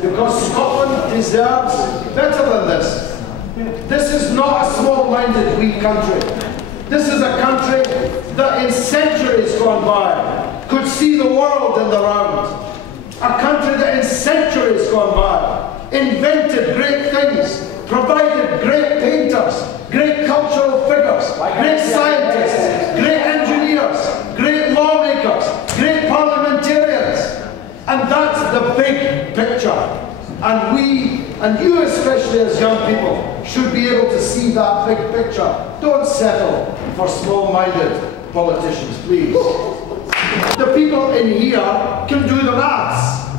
because Scotland deserves better than this. This is not a small-minded, weak country. This is a country that in centuries gone by could see the world in the round. A country that in centuries gone by invented great things, provided great painters, great cultural figures, great scientists, great engineers, great lawmakers, great parliamentarians. And that's the big picture. And we, and you especially as young people, should be able to see that big picture. Don't settle for small-minded politicians, please. The people in here can do the maths.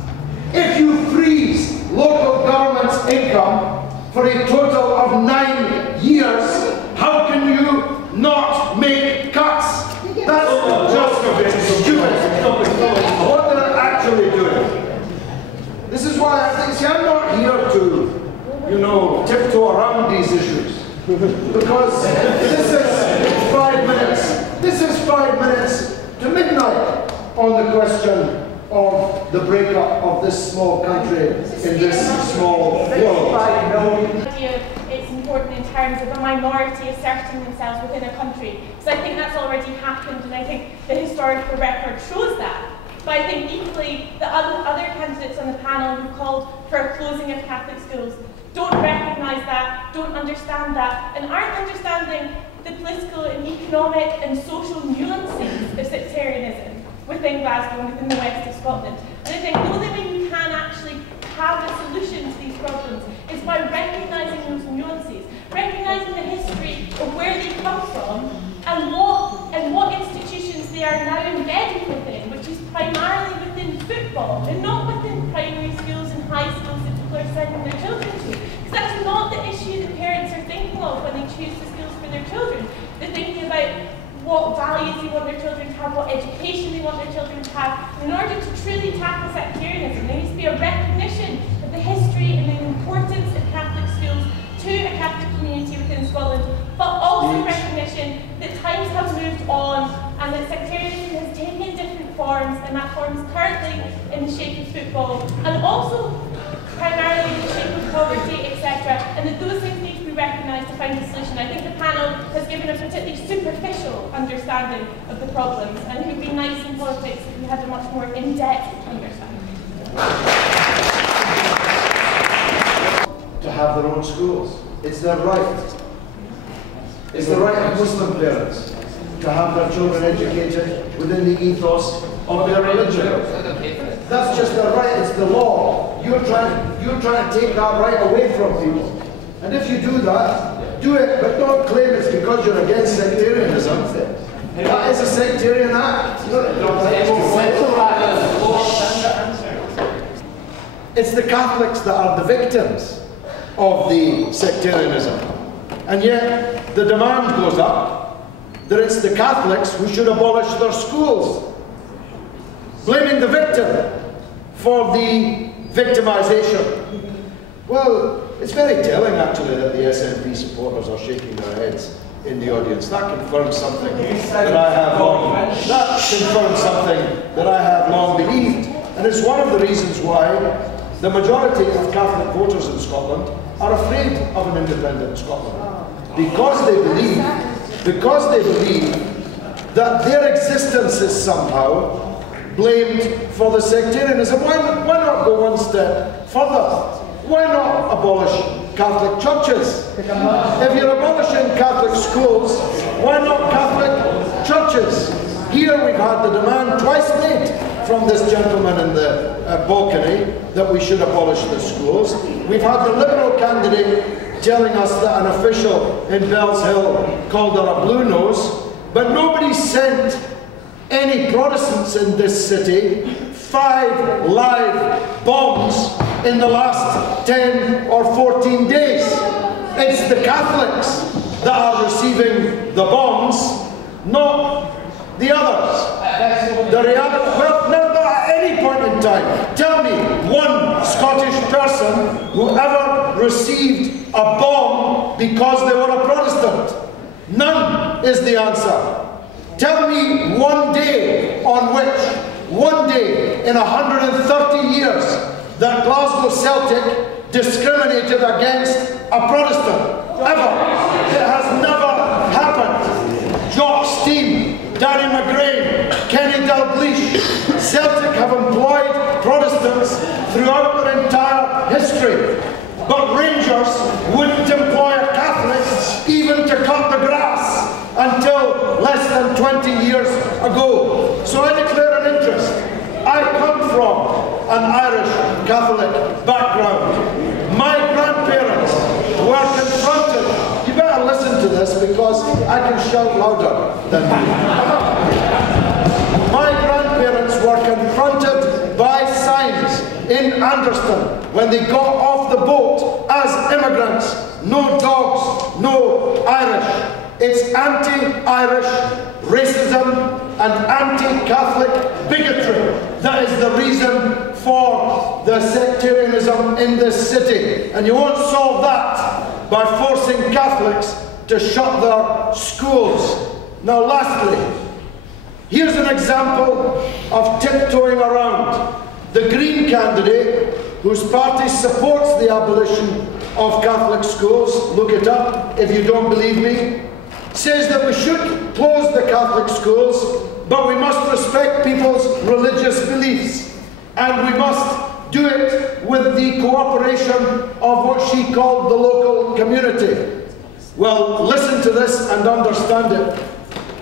If you freeze local government's income for a total of 9 years, how can you not make cuts? That's just a bit stupid. What they're actually doing. This is why I think, see, I'm not here to, you know, tiptoe around these issues. Because this is 5 minutes. This is 5 minutes to midnight on the question of the breakup of this small country in this small world. It's important in terms of a minority asserting themselves within a country. So I think that's already happened, and I think the historical record shows that. But I think equally the other candidates on the panel who called for a closing of Catholic schools don't recognise that, don't understand that, and aren't understanding the political and economic and social nuances of sectarianism within Glasgow and within the west of Scotland. And I think the only way we can actually have a solution to these problems is by recognising those nuances, recognising the history of where they come from and what institutions they are now embedded within, which is primarily within football and not within primary schools and high schools that people are sending their children to. Because that's not the issue that parents are thinking of when they choose the schools for their children. They're thinking about what values they want their children to have, what education they want their children to have. And in order to truly tackle sectarianism, there needs to be a recognition of the history and the importance of Catholic schools to a Catholic community within Scotland, but also recognition that times have moved on and that sectarianism has taken different forms, and that form is currently in the shape of football, and also primarily in the shape of poverty, etc., and that those things need to be recognised to find a solution. I think the panel has given a particularly superficial understanding of the problems, and it would be nice in politics if we had a much more in-depth understanding. To have their own schools. It's their right. It's the right of Muslim parents to have their children educated within the ethos of their religion. That's just their right, it's the law. You're trying to take that right away from people. And if you do that, do it, but don't claim it's because you're against sectarianism. That is a sectarian act. It's the Catholics that are the victims of the sectarianism. And yet, the demand goes up that it's the Catholics who should abolish their schools, blaming the victim for the victimization. Well, it's very telling actually that the SNP supporters are shaking their heads in the audience. That confirms something that I have long believed. And it's one of the reasons why the majority of Catholic voters in Scotland are afraid of an independent Scotland. Because they believe that their existence is somehow blamed for the sectarianism. Why not go one step further? Why not abolish Catholic churches? If you're abolishing Catholic schools, why not Catholic churches? Here we've had the demand twice made from this gentleman in the balcony that we should abolish the schools. We've had the Liberal candidate telling us that an official in Bells Hill called her a blue nose, but nobody sent any Protestants in this city 5 live bombs in the last 10 or 14 days. It's the Catholics that are receiving the bombs, not the others. The reality, well, not at any point in time. Tell me one Scottish person who ever received a bomb because they were a Protestant. None is the answer. Tell me one day on which, one day in 130 years, that Glasgow Celtic discriminated against a Protestant. Ever. It has never happened. Jock Stein, Danny McGrain, Kenny Dalglish. Celtic have employed Protestants throughout their entire history. But Rangers wouldn't employ a Catholic even to cut the grass until less than 20 years ago. So I declare an interest. I come from an Irish Catholic background. My grandparents were confronted. You better listen to this because I can shout louder than you. My grandparents were confronted by signs in Anderston when they got off the boat as immigrants. No dogs, no Irish. It's anti-Irish racism and anti-Catholic bigotry that is the reason for the sectarianism in this city. And you won't solve that by forcing Catholics to shut their schools. Now lastly, here's an example of tiptoeing around. The Green candidate, whose party supports the abolition of Catholic schools, look it up if you don't believe me, says that we should close the Catholic schools, but we must respect people's religious beliefs, and we must do it with the cooperation of what she called the local community. Well, listen to this and understand it.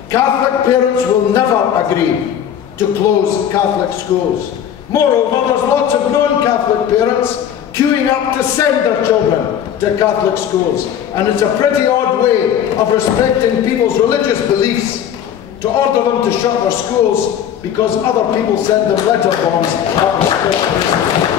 Catholic parents will never agree to close Catholic schools. Moreover, there's lots of non-Catholic parents queuing up to send their children to Catholic schools. And it's a pretty odd way of respecting people's religious beliefs to order them to shut their schools because other people send them letter bombs.